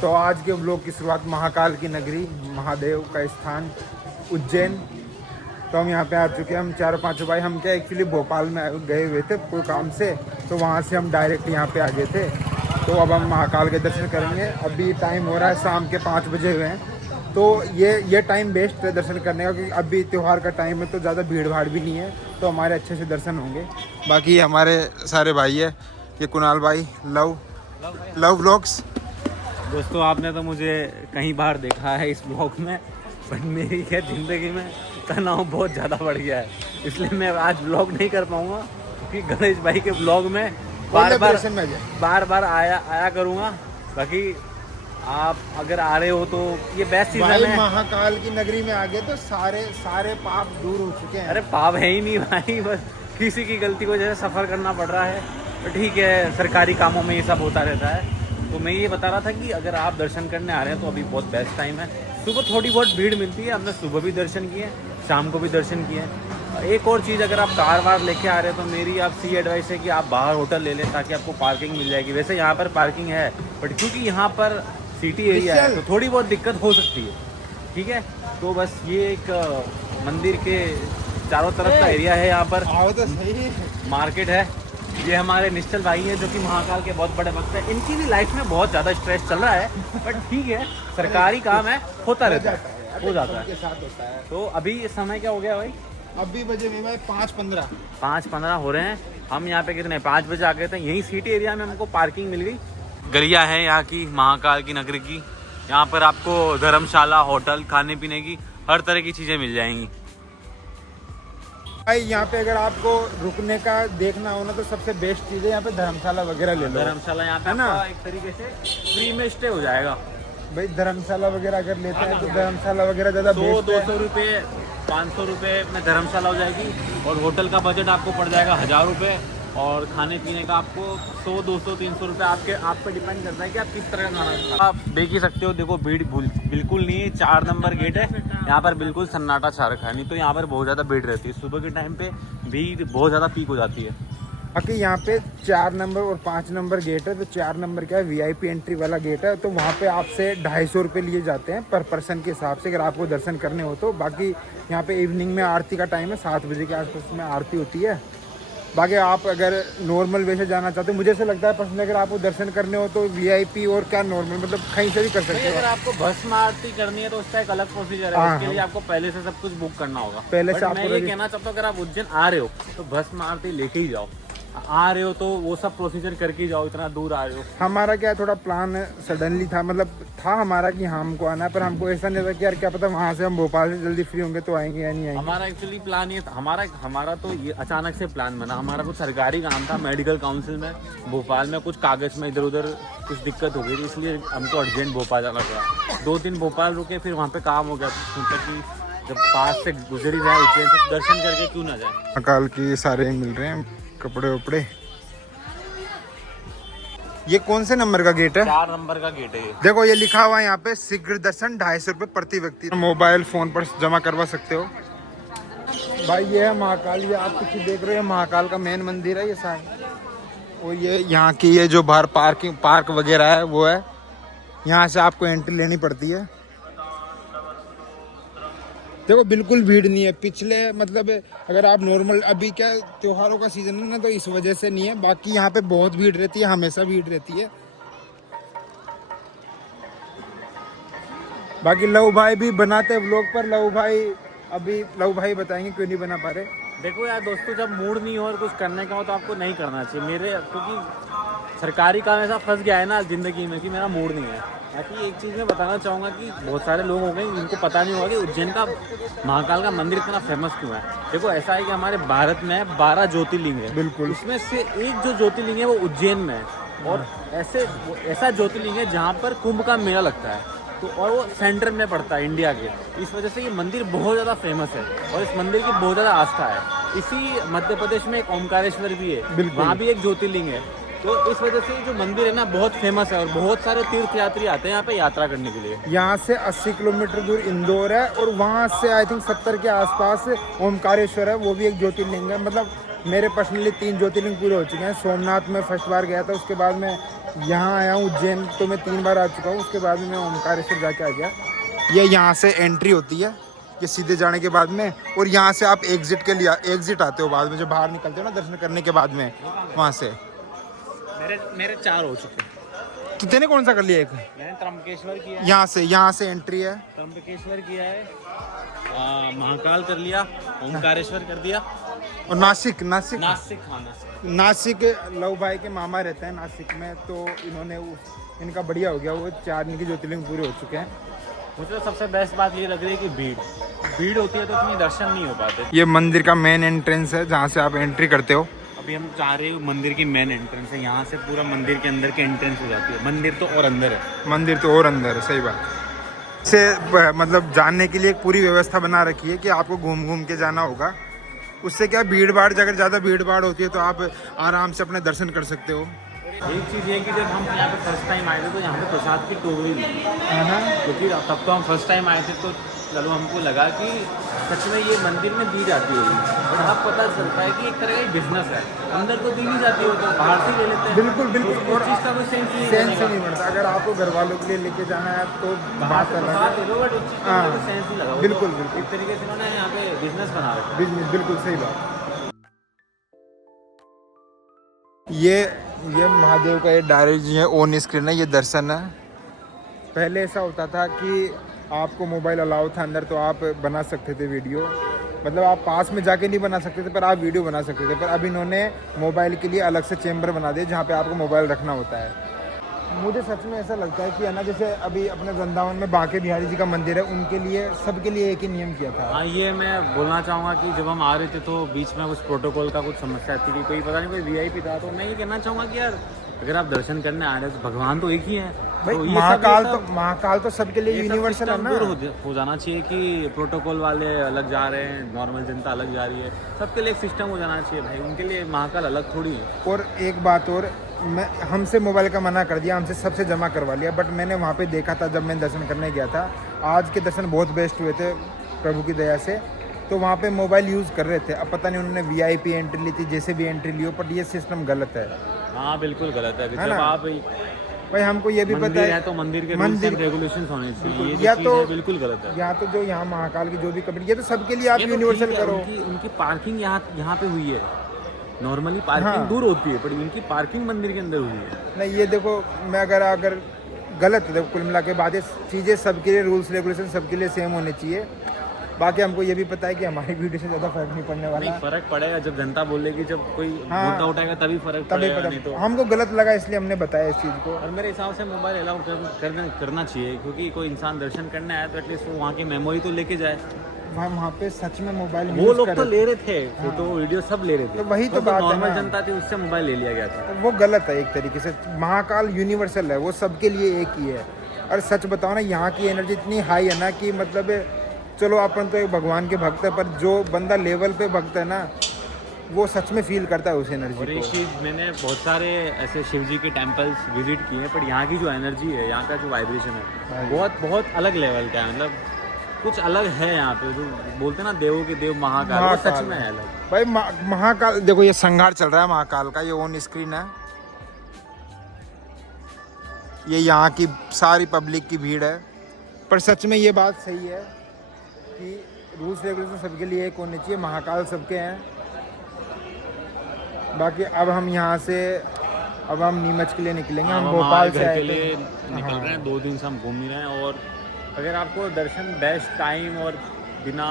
तो आज के व्लॉग की शुरुआत महाकाल की नगरी, महादेव का स्थान उज्जैन। तो हम यहाँ पे आ चुके हैं। हम चारों पांचों भाई, हम क्या एक्चुअली भोपाल में गए हुए थे कोई काम से, तो वहाँ से हम डायरेक्ट यहाँ पे आ गए थे। तो अब हम महाकाल के दर्शन करेंगे। अभी टाइम हो रहा है शाम के 5 बजे हुए हैं। तो ये टाइम बेस्ट है दर्शन करने का, क्योंकि अभी त्यौहार का टाइम है तो ज़्यादा भीड़ भाड़ भी नहीं है, तो हमारे अच्छे से दर्शन होंगे। बाकी हमारे सारे भाई है, ये कुणाल भाई, लव व्लॉग्स। दोस्तों आपने तो मुझे कहीं बार देखा है इस ब्लॉग में, बट मेरी क्या ज़िंदगी में तनाव बहुत ज़्यादा बढ़ गया है, इसलिए मैं आज ब्लॉग नहीं कर पाऊँगा। क्योंकि गणेश भाई के ब्लॉग में बार बार आया करूँगा। बाकी आप अगर आ रहे हो तो ये बेस्ट सीजन है। महाकाल की नगरी में आ गए तो सारे पाप दूर हो चुके हैं। अरे पाप है ही नहीं भाई, बस किसी की गलती की वजह से सफ़र करना पड़ रहा है। तो ठीक है, सरकारी कामों में ये सब होता रहता है। तो मैं ये बता रहा था कि अगर आप दर्शन करने आ रहे हैं तो अभी बहुत बेस्ट टाइम है। सुबह थोड़ी बहुत भीड़ मिलती है, हमने सुबह भी दर्शन किए, शाम को भी दर्शन किए। एक और चीज़, अगर आप कार वार लेके आ रहे हैं तो मेरी आपसे ये एडवाइस है कि आप बाहर होटल ले लें, ताकि आपको पार्किंग मिल जाएगी। वैसे यहाँ पर पार्किंग है, बट क्योंकि यहाँ पर सिटी एरिया है तो थोड़ी बहुत दिक्कत हो सकती है। ठीक है, तो बस ये एक मंदिर के चारों तरफ का एरिया है। यहाँ पर आओ तो सही, मार्केट है। ये हमारे निश्चल भाई हैं जो कि महाकाल के बहुत बड़े भक्त हैं। इनकी भी लाइफ में बहुत ज़्यादा स्ट्रेस चल रहा है, बट ठीक है, सरकारी काम है, होता रहता है, हो जाता है। साथ होता है। तो अभी समय क्या हो गया भाई? अभी बजे में भाई 5:15 हो रहे हैं। हम यहाँ पे कितने 5 बजे आ गए थे। यही सिटी एरिया में हमको पार्किंग मिल गई। गलियाँ हैं यहाँ की महाकाल की नगरी की। यहाँ पर आपको धर्मशाला, होटल, खाने पीने की हर तरह की चीज़ें मिल जाएंगी भाई। यहाँ पे अगर आपको रुकने का देखना हो ना तो सबसे बेस्ट चीज़ है यहाँ पे धर्मशाला वगैरह ले लो। धर्मशाला यहाँ पे ना एक तरीके से फ्री में स्टे हो जाएगा भाई। धर्मशाला वगैरह अगर लेते हैं तो धर्मशाला वगैरह ज़्यादा 100-200 रुपये, 500 रुपये में धर्मशाला हो जाएगी। और होटल का बजट आपको पड़ जाएगा 1000 रुपये। और खाने पीने का आपको 100, 200, 300 रुपये आप पे डिपेंड करता है कि आप किस तरह का खाना आप देख ही सकते हो। देखो भीड़ बिल्कुल नहीं है। 4 नंबर गेट है, यहाँ पर बिल्कुल सन्नाटा छा रखा है। नहीं तो यहाँ पर बहुत ज़्यादा भीड़ रहती है। सुबह के टाइम पे भीड़ बहुत ज़्यादा पीक हो जाती है। बाकी यहाँ पे 4 नंबर और 5 नंबर गेट है। तो 4 नंबर क्या है, VIP एंट्री वाला गेट है। तो वहाँ पे आपसे 250 रुपये लिए जाते हैं पर पर्सन के हिसाब से, अगर आपको दर्शन करने हो तो। बाकी यहाँ पे इवनिंग में आरती का टाइम है, 7 बजे के आसपास में आरती होती है। बाकी आप अगर नॉर्मल वे से जाना चाहते हो, मुझे ऐसा लगता है पर्सनली, अगर आपको दर्शन करने हो तो VIP और क्या नॉर्मल, मतलब कहीं से भी कर सकते हो। अगर आपको भस्म आरती करनी है तो उसका एक अलग प्रोसीजर है। उसके लिए आपको पहले से सब कुछ बुक करना होगा। पहले से मैं ये कहना चाहता हूँ, अगर आप उज्जैन आ रहे हो तो भस्म आरती लेके ही जाओ। आ रहे हो तो वो सब प्रोसीजर करके ही जाओ, इतना दूर आ रहे हो। हमारा क्या थोड़ा प्लान सडनली था, मतलब था हमारा कि हमको आना है, पर हमको ऐसा नहीं था कि यार क्या पता वहाँ से हम भोपाल से जल्दी फ्री होंगे तो आएंगे या नहीं आएंगे। हमारा एक्चुअली प्लान ये था, हमारा तो ये अचानक से प्लान बना। हमारा कुछ सरकारी काम था मेडिकल काउंसिल में भोपाल में, कुछ कागज़ में इधर उधर कुछ दिक्कत हो गई थी, इसलिए हमको अर्जेंट भोपाल जाना पड़ा। 2 दिन भोपाल रुके, फिर वहाँ पे काम हो गया। सोचा कि जब पास से गुजर ही रहे उज्जैन से, दर्शन करके क्यों ना जाए। महाकाल की सारे मिल रहे हैं कपड़े वपड़े। ये कौन से नंबर का गेट है? 4 नंबर का गेट है ये। देखो ये लिखा हुआ है यहाँ पे, शीघ्र दर्शन 250 रुपये प्रति व्यक्ति। मोबाइल फोन पर जमा करवा सकते हो। भाई ये है महाकाल, ये आप कुछ देख रहे हो, महाकाल का मेन मंदिर है ये सारा। और ये यहाँ की ये जो बाहर पार्क वगैरह है वो है, यहाँ से आपको एंट्री लेनी पड़ती है। देखो बिल्कुल भीड़ नहीं है। पिछले मतलब अगर आप नॉर्मल, अभी क्या त्योहारों का सीजन है ना तो इस वजह से नहीं है। बाकी यहाँ पे बहुत भीड़ रहती है, हमेशा भीड़ रहती है। बाकी लव भाई भी बनाते हैं व्लॉग पर। लव भाई बताएंगे क्यों नहीं बना पा रहे। देखो यार दोस्तों, जब मूड नहीं हो और कुछ करने का हो तो आपको नहीं करना चाहिए। क्योंकि सरकारी काम ऐसा फंस गया है ना ज़िंदगी में कि मेरा मूड नहीं है। बाकी एक चीज़ मैं बताना चाहूँगा कि बहुत सारे लोग हो गए जिनको पता नहीं होगा कि उज्जैन का महाकाल का मंदिर इतना फेमस क्यों है। देखो ऐसा है कि हमारे भारत में 12 ज्योतिर्लिंग है। बिल्कुल। उसमें से एक जो ज्योतिर्लिंग है वो उज्जैन में है। और ऐसा ज्योतिर्लिंग है जहाँ पर कुंभ का मेला लगता है। तो और वो सेंटर में पड़ता है इंडिया के। इस वजह से ये मंदिर बहुत ज़्यादा फेमस है और इस मंदिर की बहुत ज़्यादा आस्था है। इसी मध्य प्रदेश में एक ओमकारेश्वर भी है, वहाँ भी एक ज्योतिर्लिंग है। तो इस वजह से जो मंदिर है ना बहुत फेमस है और बहुत सारे तीर्थ यात्री आते हैं यहाँ पे यात्रा करने के लिए। यहाँ से 80 किलोमीटर दूर इंदौर है और वहाँ से आई थिंक 70 के आसपास ओमकारेश्वर है, वो भी एक ज्योतिर्लिंग है। मतलब मेरे पर्सनली 3 ज्योतिर्लिंग पूरे हो चुके हैं। सोमनाथ में फर्स्ट बार गया था, उसके बाद में यहाँ आया हूँ उज्जैन, तो मैं 3 बार आ चुका हूँ। उसके बाद में मैं ओमकारेश्वर जाके आ गया। ये यहाँ से एंट्री होती है, ये सीधे जाने के बाद में, और यहाँ से आप एग्जिट के लिए एग्जिट आते हो बाद में, जब बाहर निकलते हो ना दर्शन करने के बाद में, वहाँ से। मेरे 4 हो चुके हैं। कितने कौन सा कर लिया? एक मैंने त्र्यंबकेश्वर किया है, यहाँ से एंट्री है। त्र्यंबकेश्वर किया है, महाकाल कर लिया, ओमकारेश्वर कर दिया, और नासिक हाँ नासिक। नासिक लव भाई के मामा रहते हैं नासिक में, तो इन्होंने इनका बढ़िया हो गया, वो 4 इनके ज्योतिर्लिंग पूरे हो चुके हैं। मुझे तो सबसे बेस्ट बात ये लग रही है कि भीड़ होती है तो इतनी दर्शन नहीं हो पाते। ये मंदिर का मेन एंट्रेंस है, जहाँ से आप एंट्री करते हो। अभी हम जा रहे हैं मंदिर की मेन एंट्रेंस है, यहाँ से पूरा मंदिर के अंदर की एंट्रेंस हो जाती है। मंदिर तो और अंदर है, मंदिर तो और अंदर है, सही बात। से मतलब जानने के लिए एक पूरी व्यवस्था बना रखी है कि आपको घूम घूम के जाना होगा। उससे क्या भीड़ भाड़, अगर ज़्यादा भीड़ भाड़ होती है तो आप आराम से अपने दर्शन कर सकते हो। एक चीज़ ये कि जब हम यहाँ पे फर्स्ट टाइम आए थे तो यहाँ पे प्रसाद की टोकरी मिली, है ना? क्योंकि तब तो हम फर्स्ट टाइम आए थे, तो चलो हमको लगा कि सच में ये मंदिर में दी जाती होगी, और अब पता चलता है कि एक तरह का बिजनेस है, अंदर तो दी नहीं जाती हो तो बाहर से ले लेते हैं। बिल्कुल बिल्कुल, और चीज़ का कोई सेंस नहीं बनता। अगर आपको घर वालों के लिए लेके जाना है तो बात अलग है। दे दो, बट उस चीज़ का कोई सेंस नहीं लगा। बिल्कुल बिल्कुल, एक तरीके से उन्होंने यहाँ पे बिजनेस बना रखा है। बिजनेस, बिल्कुल सही बात। ये महादेव का ये डायरेक्ट जो है ऑन स्क्रीन है, ये दर्शन है। पहले ऐसा होता था कि आपको मोबाइल अलाउ था अंदर, तो आप बना सकते थे वीडियो, मतलब आप पास में जाके नहीं बना सकते थे पर आप वीडियो बना सकते थे। पर अब इन्होंने मोबाइल के लिए अलग से चेम्बर बना दिए जहाँ पे आपको मोबाइल रखना होता है। मुझे सच में ऐसा लगता है कि है ना, जैसे अभी अपने वृंदावन में बांके बिहारी जी का मंदिर है, उनके लिए सबके लिए एक ही नियम किया था। हाँ, ये मैं बोलना चाहूँगा कि जब हम आ रहे थे तो बीच में कुछ प्रोटोकॉल का कुछ समस्या थी कि कोई पता नहीं कोई वीआईपी था, तो मैं ये कहना चाहूँगा कि यार अगर आप दर्शन करने आ रहे हो तो भगवान तो एक ही है भाई। तो महाकाल तो सबके लिए यूनिवर्सल है ना। दूर हो जाना चाहिए कि प्रोटोकॉल वाले अलग जा रहे हैं, नॉर्मल जनता अलग जा रही है, सबके लिए एक सिस्टम हो जाना चाहिए भाई। उनके लिए महाकाल अलग थोड़ी है। और एक बात और, मैं हमसे मोबाइल का मना कर दिया, हमसे सबसे जमा करवा लिया, बट मैंने वहाँ पे देखा था जब मैं दर्शन करने गया था, आज के दर्शन बहुत बेस्ट हुए थे प्रभु की दया से। तो वहाँ पे मोबाइल यूज़ कर रहे थे, अब पता नहीं उन्होंने वीआईपी एंट्री ली थी, जैसे भी एंट्री लियो, बट ये सिस्टम गलत है। हाँ बिल्कुल गलत है। है जब ना? आप भाई हमको ये भी पता है तो मंदिर के रूल्स एंड रेगुलेशंस होने चाहिए, ये या जो तो चीज़ है बिल्कुल गलत है। या तो जो यहाँ महाकाल की जो भी कमेटी, ये तो सबके लिए आप ये तो यूनिवर्सल ठीक है, करो। उनकी पार्किंग यहाँ पे हुई है, नॉर्मली पार्किंग हाँ। दूर होती है, पर इनकी पार्किंग मंदिर के अंदर हुई है। नहीं, ये देखो, मैं अगर गलत है, देखो कुल मिला के बात, ये चीज़ें सबके लिए, रूल्स रेगुलेशन सबके लिए सेम होने चाहिए। बाकी हमको ये भी पता है कि हमारी वीडियो से ज़्यादा फर्क नहीं पड़ने वाला। नहीं, फर्क पड़ेगा जब जनता बोलेगी, जब कोई हाँ, मुद्दा उठाएगा तभी फर्क पड़ेगा, नहीं तो। हमको गलत लगा इसलिए हमने बताया इस चीज़ को। और मेरे हिसाब से मोबाइल अलाउ करना चाहिए, क्योंकि कोई इंसान दर्शन करने आया तो एटलीस्ट वो वहाँ की मेमोरी तो लेके जाए। वहाँ पे सच में मोबाइल वो लोग तो ले रहे थे, फोटो वीडियो सब ले रहे थे, तो वही तो बात है नॉर्मल ना। जनता थी उससे मोबाइल ले लिया गया था। तो वो गलत है एक तरीके से। महाकाल यूनिवर्सल है, वो सबके लिए एक ही है। और सच बताओ ना, यहाँ की एनर्जी इतनी हाई है ना कि मतलब, चलो अपन तो एक भगवान के भक्त है, पर जो बंदा लेवल पे भक्त है ना, वो सच में फील करता है उस एनर्जी और एक को। चीज़, मैंने बहुत सारे ऐसे शिव जी के टेम्पल्स विजिट किए हैं, पर यहाँ की जो एनर्जी है, यहाँ का जो वाइब्रेशन है, बहुत बहुत अलग लेवल का है। मतलब कुछ अलग है यहाँ पे, जो बोलते हैं ना देवों के देव महाकाल, वो सच में है अलग भाई। महाकाल देखो, ये संघार चल रहा है महाकाल का, ये ऑन स्क्रीन है। ये यहाँ की सारी पब्लिक की भीड़ है, पर सच में ये बात सही है कि रूल्स रेगुलेशन सबके लिए एक होने चाहिए। महाकाल सबके हैं। बाकी अब हम यहाँ से, अब हम नीमच के लिए निकलेंगे। हम भोपाल से आए के लिए थे। निकल रहे हैं, 2 दिन से हम घूम ही रहे हैं। और अगर आपको दर्शन बेस्ट टाइम और बिना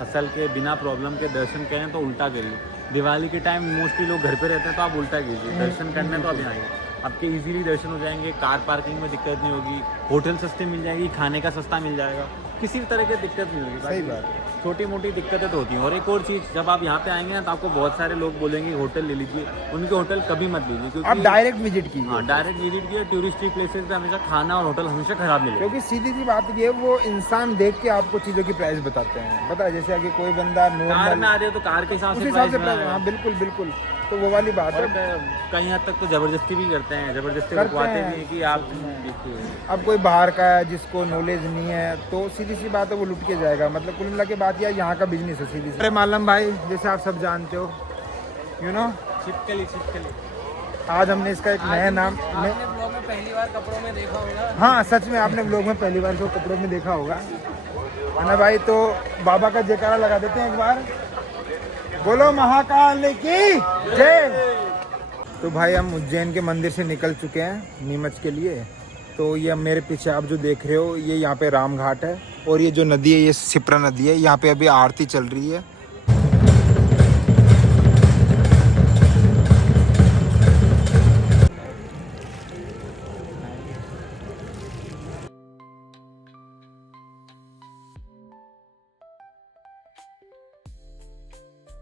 हसल के, बिना प्रॉब्लम के दर्शन करें तो उल्टा करिए। दिवाली के टाइम मोस्टली लोग घर पे रहते हैं, तो आप उल्टा कीजिए, दर्शन करने तो अभी आएंगे, आपके इजीली दर्शन हो जाएंगे, कार पार्किंग में दिक्कत नहीं होगी, होटल सस्ते मिल जाएगी, खाने का सस्ता मिल जाएगा, किसी भी तरह की दिक्कत नहीं होगी। सही बात है। छोटी मोटी दिक्कतें तो होती हैं। और एक और चीज़, जब आप यहाँ पे आएंगे ना तो आपको बहुत सारे लोग बोलेंगे होटल ले लीजिए, उनके होटल कभी मत लीजिए, क्योंकि आप डायरेक्ट विजिट कीजिए। हाँ, डायरेक्ट विजिट किए। टूरिस्टी प्लेसेस पे हमेशा खाना और होटल हमेशा खराब मिलेगा, क्योंकि सीधी सी बात ये है, वो इंसान देख के आपको चीज़ों की प्राइस बताते हैं। पता है, जैसे अगर कोई बंदा कार में नॉर्मल आ रहे हो तो कार के हिसाब उस से हिसाब से प्राइस प्राइस, हाँ बिल्कुल बिल्कुल, तो वो वाली बात है। और कहीं हद तक तो जबरदस्ती भी करते हैं, जबरदस्ती रुकवाते भी हैं कि आप देखिए। अब कोई बाहर का है जिसको नॉलेज नहीं है, तो सीधी सी बात है, वो लुट के जाएगा। मतलब कुल मिला के बात यार, यहाँ का बिजनेस है सीधी सी। अरे मालम भाई, जैसे आप सब जानते हो, यू नो, छिपकली आज हमने इसका एक नया नाम, आपने ब्लॉग पहली बार कपड़ों में देखा होगा। हाँ सच में आपने व्लॉग में पहली बार को कपड़ों में देखा होगा, है ना भाई। तो बाबा का जयकारा लगा देते हैं एक बार, बोलो महाकाल की जय। तो भाई हम उज्जैन के मंदिर से निकल चुके हैं नीमच के लिए। तो ये मेरे पीछे आप जो देख रहे हो ये यहाँ पे राम घाट है, और ये जो नदी है ये सिप्रा नदी है, यहाँ पे अभी आरती चल रही है।